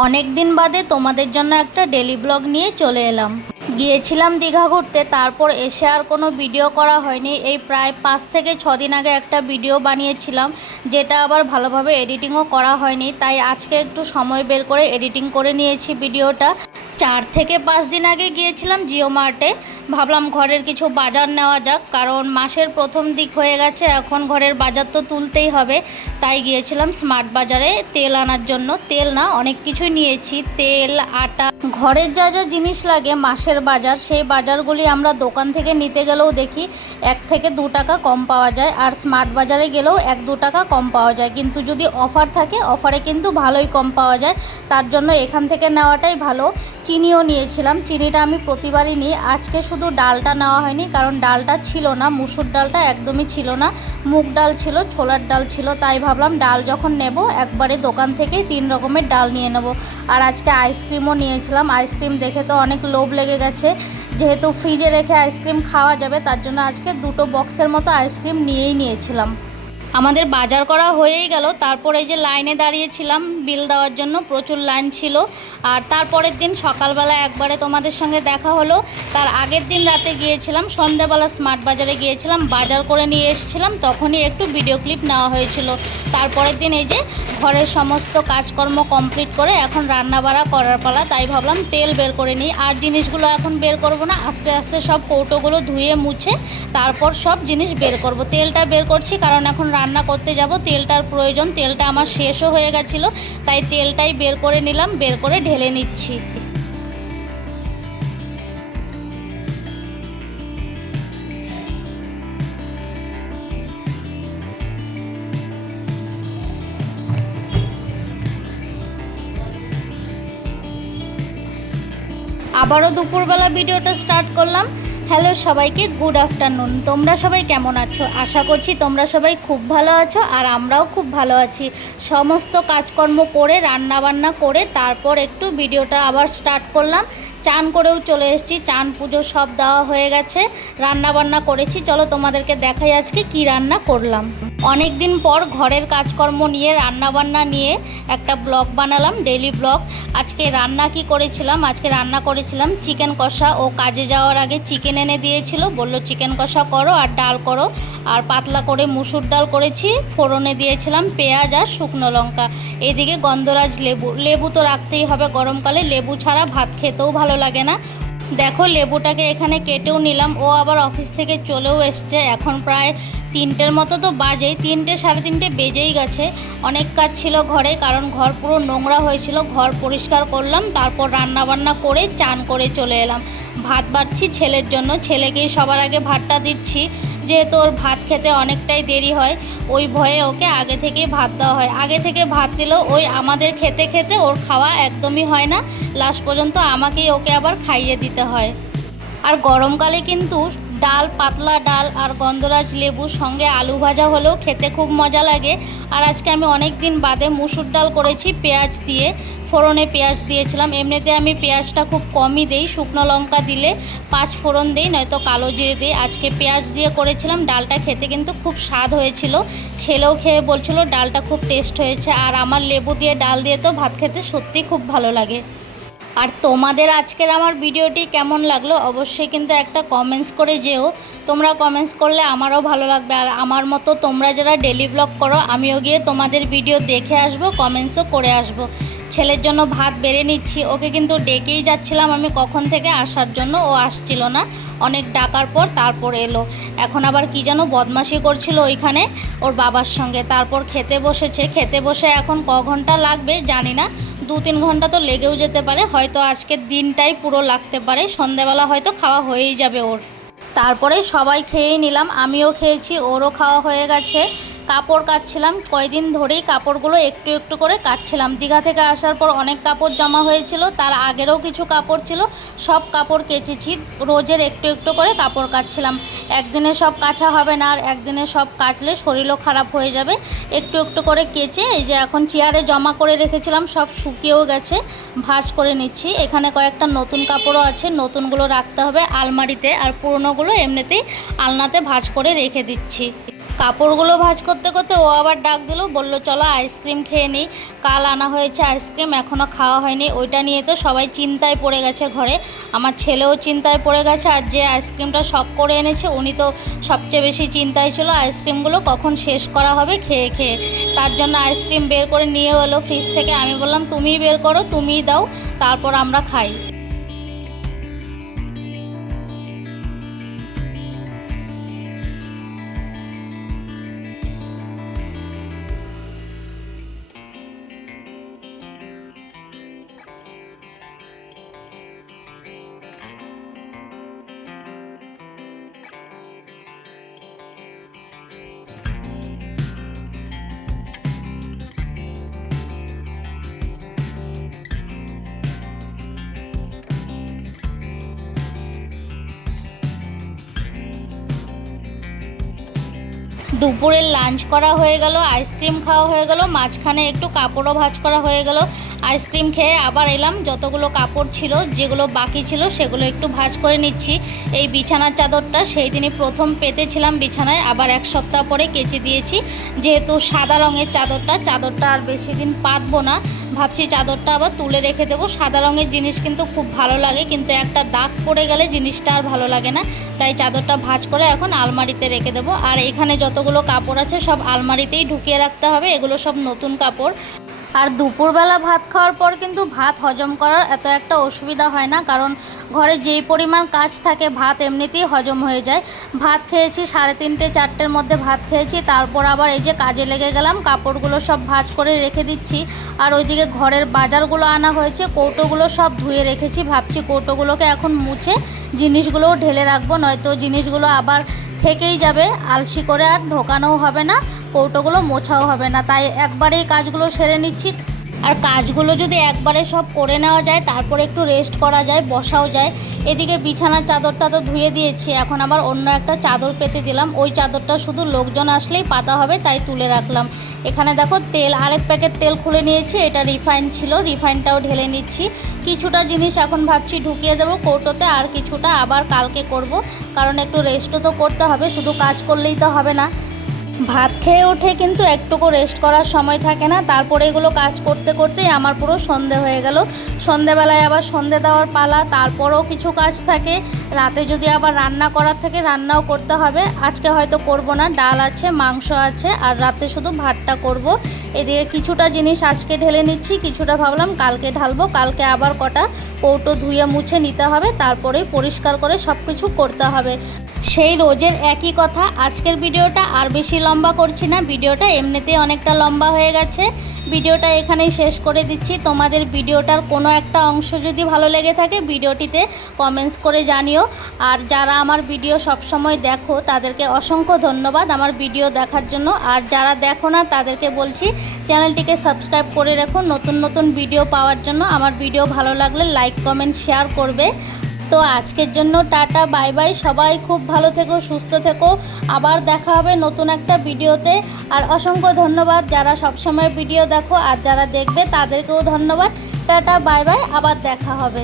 অনেক দিন বাদে তোমাদের জন্য একটা ডেলি ব্লগ নিয়ে চলে এলাম। গিয়েছিলাম দীঘা ঘুরতে, তারপর এসে আর কোনো ভিডিও করা হয়নি। এই প্রায় পাঁচ থেকে ছ দিন আগে একটা ভিডিও বানিয়েছিলাম, যেটা আবার ভালোভাবে এডিটিংও করা হয়নি। তাই আজকে একটু সময় বের করে এডিটিং করে নিয়েছি ভিডিওটা চার থেকে পাঁচ দিন আগে গিয়েছিলাম জিও মার্টে। ভাবলাম ঘরের কিছু বাজার নেওয়া যাক, কারণ মাসের প্রথম দিক হয়ে গেছে, এখন ঘরের বাজার তো তুলতেই হবে। তাই গিয়েছিলাম স্মার্ট বাজারে তেল আনার জন্য। তেল না, অনেক কিছুই নিয়েছি। তেল, আটা, ঘরের যা যা জিনিস লাগে মাসের বাজার, সেই বাজারগুলি আমরা দোকান থেকে নিতে গেলেও দেখি এক থেকে দু টাকা কম পাওয়া যায়, আর স্মার্ট বাজারে গেলেও এক দু টাকা কম পাওয়া যায়। কিন্তু যদি অফার থাকে, অফারে কিন্তু ভালোই কম পাওয়া যায়। তার জন্য এখান থেকে নেওয়াটাই ভালো। চিনিও নিয়েছিলাম। চিনিটা আমি প্রতিবারই নিই। আজকে শুধু ডালটা নেওয়া হয়নি, কারণ ডালটা ছিল না, মুসুর ডালটা একদমই ছিল না, মুগ ডাল ছিল, ছোলার ডাল ছিল, তাই ভাবলাম ডাল যখন নেব, একবারে দোকান থেকে তিন রকমের ডাল নিয়ে নেব। আর আজকে আইসক্রিমও নিয়েছিলাম, আইসক্রিম দেখে তো অনেক লোভ লেগে গেছে, যেহেতু ফ্রিজে রেখে আইসক্রিম খাওয়া যাবে, তার জন্য আজকে দুটো বক্সের মতো আইসক্রিম নিয়েই নিয়েছিলাম। আমাদের বাজার করা হয়েই গেল। তারপর এই যে লাইনে দাঁড়িয়েছিলাম, বিল দেওয়ার জন্য প্রচুর লাইন ছিল। আর তারপরের দিন সকালবেলা একবারে তোমাদের সঙ্গে দেখা হলো। তার আগের দিন রাতে গিয়েছিলাম সন্ধ্যাবেলা স্মার্ট বাজারে গিয়েছিলাম, বাজার করে নিয়ে এসেছিলাম, তখনই একটু ভিডিও ক্লিপ নেওয়া হয়েছিল। তারপরের দিন এই যে ঘরের সমস্ত কাজকর্ম কমপ্লিট করে এখন রান্না বাড়া করার পালা, তাই ভাবলাম তেল বের করে নিই। আর জিনিসগুলো এখন বের করব না, আস্তে আস্তে সব কৌটোগুলো ধুয়ে মুছে তারপর সব জিনিস বের করব। তেলটা বের করছি কারণ এখন রান্না করতে যাব। তেলটার প্রয়োজন, তেলটা আমার শেষও হয়ে গেছিল, তাই তেলটাই বের করে নিলাম, বের করে ঢেলে নিচ্ছি। আবারও দুপুরবেলা ভিডিওটা স্টার্ট করলাম। হ্যালো সবাইকে গুড আফটারনুন তোমরা সবাই কেমন আছো? আশা করছি তোমরা সবাই খুব ভালো আছো আর আমরাও খুব ভালো আছি। সমস্ত কাজকর্ম করে রান্না বান্না করে, তারপর একটু ভিডিওটা আবার স্টার্ট করলাম। চান করেও চলে এসেছি, চান পুজো সব দেওয়া হয়ে গেছে রান্না বান্না করেছি। চলো তোমাদেরকে দেখাই আজকে কি রান্না করলাম। অনেক দিন পর ঘরের কাজকর্ম নিয়ে রান্না বান্না নিয়ে একটা ব্লগ বানালাম ডেইলি ব্লগ। আজকে রান্না কি করেছিলাম? আজকে রান্না করেছিলাম চিকেন কষা। ও কাজে যাওয়ার আগে চিকেন এনে দিয়েছিল। বলল, চিকেন কষা করো আর ডাল করো। আর পাতলা করে মুসুর ডাল করেছি। ফোড়নে দিয়েছিলাম পেঁয়াজ আর শুকনো লঙ্কা। এদিকে গন্ধরাজ লেবু লেবু তো রাখতেই হবে গরমকালে। লেবু ছাড়া ভাত খেতেও ভালো লাগে না। দেখো, লেবুটাকে এখানে কেটেও নিলাম। ও আবার অফিস থেকে চলেও এসছে। এখন প্রায় তিনটের মতো তো বাজেই। তিনটে, সাড়ে তিনটে বেজেই গেছে। অনেক কাজ ছিল ঘরে, কারণ ঘর পুরো নোংরা হয়েছিল। ঘর পরিষ্কার করলাম, তারপর রান্না বান্না করে চান করে চলে এলাম। ভাত বাড়ছি ছেলের জন্য। ছেলেকেই সবার আগে ভাতটা দিচ্ছি। যেহেতু ওর ভাত খেতে অনেকটাই দেরি হয়, ওই ভয়ে ওকে আগে থেকেই ভাত দেওয়া হয়। আগে থেকে ভাত দিলেও ওই আমাদের খেতে খেতে ওর খাওয়া একদমই হয় না। লাস্ট পর্যন্ত আমাকেই ওকে আবার খাইয়ে দিতে হয়। আর গরমকালে কিন্তু ডাল, পাতলা ডাল আর গন্ধরাজ লেবু সঙ্গে আলু ভাজা হলেও খেতে খুব মজা লাগে। আর আজকে আমি অনেক দিন বাদে মুসুর ডাল করেছি, পেঁয়াজ দিয়ে, ফোড়নে পেঁয়াজ দিয়েছিলাম। এমনিতে আমি পেঁয়াজটা খুব কমই দেই, শুকনো লঙ্কা দিলে পাঁচ ফোড়ন দিই, নয়তো কালো জিরে দিই। আজকে পেঁয়াজ দিয়ে করেছিলাম, ডালটা খেতে কিন্তু খুব স্বাদ হয়েছিল। ছেলেও খেয়ে বলছিল, ডালটা খুব টেস্ট হয়েছে। আর আমার লেবু দিয়ে, ডাল দিয়ে তো ভাত খেতে সত্যি খুব ভালো লাগে। আর তোমাদের আজকের আমার ভিডিওটি কেমন লাগল অবশ্যই কিন্তু একটা কমেন্টস করে যেও। তোমরা কমেন্টস করলে আমারও ভালো লাগবে। আর আমার মতো তোমরা যারা ডেলি ব্লগ করো, আমিও গিয়ে তোমাদের ভিডিও দেখে আসব কমেন্টসও করে আসব। ছেলের জন্য ভাত বেড়ে নিচ্ছি। ওকে কিন্তু ডেকেই যাচ্ছিলাম আমি কখন থেকে আসার জন্য। ও আসছিল না। অনেক ডাকার পর তারপর এলো। এখন আবার কি যেন বদমাশি করছিল ওইখানে ওর বাবার সঙ্গে। তারপর খেতে বসেছে। খেতে বসে এখন ক ঘণ্টা লাগবে জানি না। দু তিন ঘণ্টা তো লেগেও যেতে পারে, হয়তো আজকের দিনটাই পুরো লাগতে পারে, সন্ধেবেলা হয়তো খাওয়া হয়েই যাবে ওর। তারপরে সবাই খেয়েই নিলাম, আমিও খেয়েছি, ওরও খাওয়া হয়ে গেছে। কাপড় কাচ্ছিলাম। কয়দিন ধরেই কাপড়গুলো একটু একটু করে কাচ্ছিলাম। দীঘা থেকে আসার পর অনেক কাপড় জমা হয়েছিল, তার আগেরও কিছু কাপড় ছিল। সব কাপড় কেচেছি, রোজের একটু একটু করে কাপড় কাচ্ছিলাম। একদিনে সব কাছা হবে না, আর একদিনে সব কাচলে শরীরও খারাপ হয়ে যাবে। একটু একটু করে কেচে, এই যে এখন চেয়ারে জমা করে রেখেছিলাম, সব শুকিয়েও গেছে, ভাঁজ করে নিচ্ছি। এখানে কয়েকটা নতুন কাপড়ও আছে, নতুনগুলো রাখতে হবে আলমারিতে, আর পুরনোগুলো এমনিতেই আলনাতে ভাঁজ করে রেখে দিচ্ছি। কাপড়গুলো ভাজ করতে করতে ও আবার ডাক দিল, বলল, চলো আইসক্রিম খেয়ে নিই। কাল আনা হয়েছে আইসক্রিম এখনও খাওয়া হয়নি। ওইটা নিয়ে তো সবাই চিন্তায় পড়ে গেছে ঘরে। আমার ছেলেও চিন্তায় পড়ে গেছে আর যে আইসক্রিমটা সব করে এনেছে, উনি তো সবচেয়ে বেশি চিন্তায় ছিল আইসক্রিমগুলো কখন শেষ করা হবে খেয়ে খেয়ে। তার জন্য আইসক্রিম বের করে নিয়ে এলো ফ্রিজ থেকে। আমি বললাম, তুমিই বের করো, তুমিই দাও, তারপর আমরা খাই। দুপুরের লাঞ্চ করা হয়ে গেল আইসক্রিম খাওয়া হয়ে গেল, মাঝখানে একটু কাপড়ও ভাজ করা হয়ে গেল। আইসক্রিম খেয়ে আবার এলাম। যতগুলো কাপড় ছিল, যেগুলো বাকি ছিল, সেগুলো একটু ভাজ করে নিচ্ছি। এই বিছানার চাদরটা সেই দিনই প্রথম পেতেছিলাম বিছানায়, আবার এক সপ্তাহ পরে কেচে দিয়েছি। যেহেতু সাদা রঙের চাদরটা চাদরটা আর বেশি দিন পাতবো না। ভাবছি চাদরটা আবার তুলে রেখে দেবো। সাদা রঙের জিনিস কিন্তু খুব ভালো লাগে, কিন্তু একটা দাগ পড়ে গেলে জিনিসটা আর ভালো লাগে না। তাই চাদরটা ভাজ করে এখন আলমারিতে রেখে দেবো। আর এখানে যতগুলো কাপড় আছে, সব আলমারিতেই ঢুকিয়ে রাখতে হবে। এগুলো সব নতুন কাপড়। আর দুপুরবেলা ভাত খাওয়ার পর কিন্তু ভাত হজম করার এত একটা অসুবিধা হয় না, কারণ ঘরে যেই পরিমাণ কাজ থাকে ভাত এমনিতেই হজম হয়ে যায়। ভাত খেয়েছি সাড়ে তিনটে, চারটের মধ্যে ভাত খেয়েছি, তারপর আবার এই যে কাজে লেগে গেলাম, কাপড়গুলো সব ভাজ করে রেখে দিচ্ছি। আর ওইদিকে ঘরের বাজারগুলো আনা হয়েছে, কৌটোগুলো সব ধুয়ে রেখেছি, ভাবছি কৌটোগুলোকে এখন মুছে জিনিসগুলোও ঢেলে রাখব, নয়তো জিনিসগুলো আবার থেকেই যাবে, আলসি করে আর ঢোকানোও হবে না। কৌটোগুলো মোছাও হবে না। তাই একবারেই কাজগুলো সেরে নিচ্ছি। আর কাজগুলো যদি একবারে সব করে নেওয়া যায়, তারপরে একটু রেস্ট করা যায়, বসাও যায়। এদিকে বিছানার চাদরটা তো ধুয়ে দিয়েছি, এখন আবার অন্য একটা চাদর পেতে দিলাম। ওই চাদরটা শুধু লোকজন আসলেই পাতা হবে, তাই তুলে রাখলাম। এখানে দেখো তেল, আরেক প্যাকেট তেল খুলে নিয়েছি, এটা রিফাইন ছিল, রিফাইনটাও ঢেলে নিচ্ছি। কিছুটা জিনিস এখন ভাবছি ঢুকিয়ে দেবো কৌটোতে, আর কিছুটা আবার কালকে করব, কারণ একটু রেস্টও তো করতে হবে, শুধু কাজ করলেই তো হবে না। ভাত খেয়ে উঠে কিন্তু একটুকু রেস্ট করার সময় থাকে না। তারপরে এগুলো কাজ করতে করতেই আমার পুরো সন্ধে হয়ে গেল। সন্ধেবেলায় আবার সন্ধে দেওয়ার পালা, তারপরেও কিছু কাজ থাকে। রাতে যদি আবার রান্না করার থেকে, রান্নাও করতে হবে। আজকে হয়তো করব না, ডাল আছে, মাংস আছে, আর রাতে শুধু ভাতটা করব। এদিকে কিছুটা জিনিস আজকে ঢেলে নিচ্ছি, কিছুটা ভাবলাম কালকে ঢালবো। কালকে আবার কটা কৌটো ধুয়ে মুছে নিতে হবে তারপরেই পরিষ্কার করে সব কিছু করতে হবে। সেই রোজের একই কথা। আজকের ভিডিওটা আর বেশি লম্বা করছি না। ভিডিওটা এমনিতেই অনেকটা লম্বা হয়ে গেছে। ভিডিওটা এখানেই শেষ করে দিচ্ছি। তোমাদের ভিডিওটার কোনো একটা অংশ যদি ভালো লেগে থাকে, ভিডিওটিতে কমেন্টস করে জানিও। আর যারা আমার ভিডিও সবসময় দেখো, তাদেরকে অসংখ্য ধন্যবাদ আমার ভিডিও দেখার জন্য। আর যারা দেখো না, তাদেরকে বলছি, চ্যানেলটিকে সাবস্ক্রাইব করে রেখো। নতুন নতুন ভিডিও পাওয়ার জন্য। আমার ভিডিও ভালো লাগলে লাইক কমেন্ট শেয়ার করবে। তো আজকের জন্য টাটা, বাই বাই। সবাই খুব ভালো থেকো, সুস্থ থেকো। আবার দেখা হবে নতুন একটা ভিডিওতে। আর অসংখ্য ধন্যবাদ যারা সবসময় ভিডিও দেখো আর যারা দেখবে তাদেরকেও ধন্যবাদ। Tata, bye bye. আবার দেখা হবে।